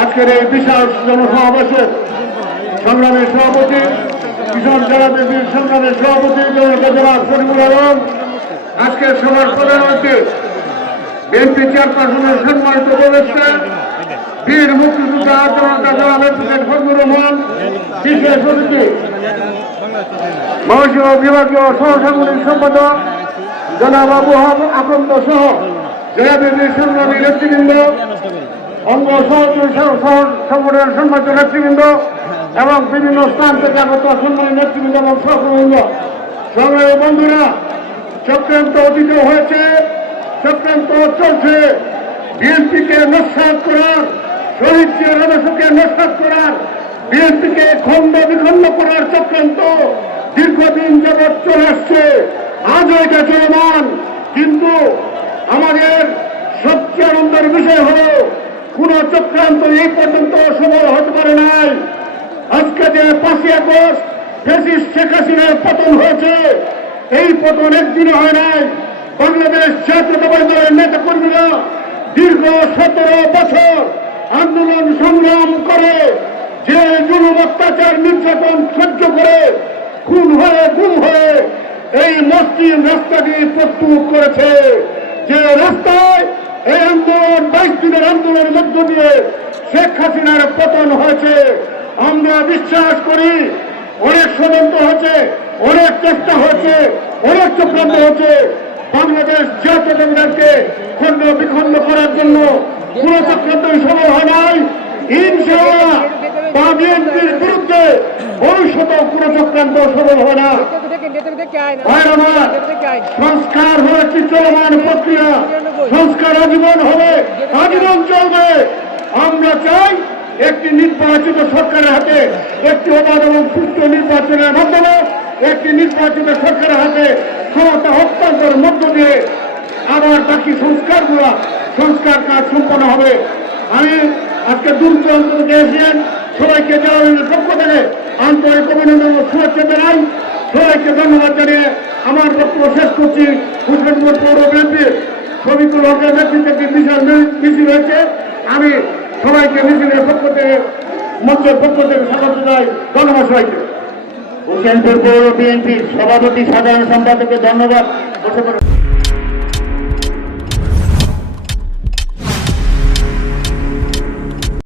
আজকের এই বিশাল জনসমাবেশের সংগ্রামের সভাপতি কিশোর জেলা বিএনপির সংগ্রামের সভাপতি জনতা জেলা শরীফুল আলম আজকের সভার প্রধানমন্ত্রী বিএনপি চেয়ারপারসনের সম্মানিত উপদেষ্টা বীর মুক্তিযোদ্ধা জনতা জেলা অ্যাডভোকেট ফজলুর রহমান বিশেষ অতিথি বিভাগীয় সহসাংগঠনিক সম্পাদক জনাব আবু আকন্দ সহ নেতৃবৃন্দ এবং বিভিন্ন স্থান থেকে আগত সম্মানিত নেতৃবৃন্দ এবং সহকর্মীবৃন্দ। সংগ্রামী বন্ধুরা, চক্রান্ত অতীত হয়েছে, চক্রান্ত চলছে। বিএনপিকে নস্বাত করার, শহীদ আদর্শকে নস্বাত করার, বিএনপিকে খণ্ড বিখণ্ড করার চক্রান্ত দীর্ঘদিন যাবৎ চলে আসছে। আজও এটা চলমান, কিন্তু আনন্দের বিষয় হল, কোন চক্রান্ত এই পর্যন্ত সফল হতে পারে নাই। আজকে যে পাঁচই আগস্ট ফেসিস শেখ হাসিনার পতন হয়েছে, এই পতন একদিনে হয় নাই। বাংলাদেশ জাতীয়তাবাদী দলের নেতা কর্মীরা দীর্ঘ সতেরো বছর আন্দোলন সংগ্রাম করে, যে জুলুম অত্যাচার নির্যাতন সহ্য করে খুন হয়ে, গুম হয়ে এই মসজিদ রাস্তাটি প্রস্তুত করেছে। যে রাস্তায় এই আন্দোলন বাইশ দিনের আন্দোলনের মধ্য দিয়ে শেখ হাসিনার পতন হয়েছে আমরা বিশ্বাস করি অনেক ষড়যন্ত্র হয়েছে অনেক চেষ্টা হয়েছে অনেক চক্রান্ত হয়েছে বাংলাদেশ জাতীয় জাতীয়তাকে খণ্ড বিখণ্ড করার জন্য কোন চক্রান্ত সফল হয় নাই ইনশাআল্লাহ বা বিএনপির বিরুদ্ধে ভবিষ্যতে কোন চক্রান্ত সফল হয় না সংস্কার একটি চলমান প্রক্রিয়া সংস্কার আজীবন হবে, আজীবন চলবে। আমরা চাই একটি নির্বাচিত সরকারের হাতে, একটি অবাধ এবং সুস্থ নির্বাচনের মাধ্যমে একটি নির্বাচিত সরকারের হাতে ক্ষমতা হস্তান্তরের মধ্য দিয়ে আবার বাকি সংস্কারগুলো, সংস্কার কাজ সম্পন্ন হবে। আমি আজকে দূর দূরান্ত থেকে এসেছেন সবাইকে জেলার পক্ষ থেকে আন্তরিক অভিনন্দন শুভেচ্ছা জানাই। সবাইকে ধন্যবাদ জানিয়ে আমার বক্তব্য শেষ করছি। হুসেনপুর পৌর বিএনপির শফিকুল হকের নেতৃত্বে একটি বিশাল মিছিল হয়েছে, আমি সবাইকে মিছিলের পক্ষ থেকে, মঞ্চের পক্ষ থেকে স্বাগত জানাই, ধন্যবাদ সবাইকে হোসেনপুর পৌর বিএনপির সভাপতি, সাধারণ সম্পাদককে ধন্যবাদ।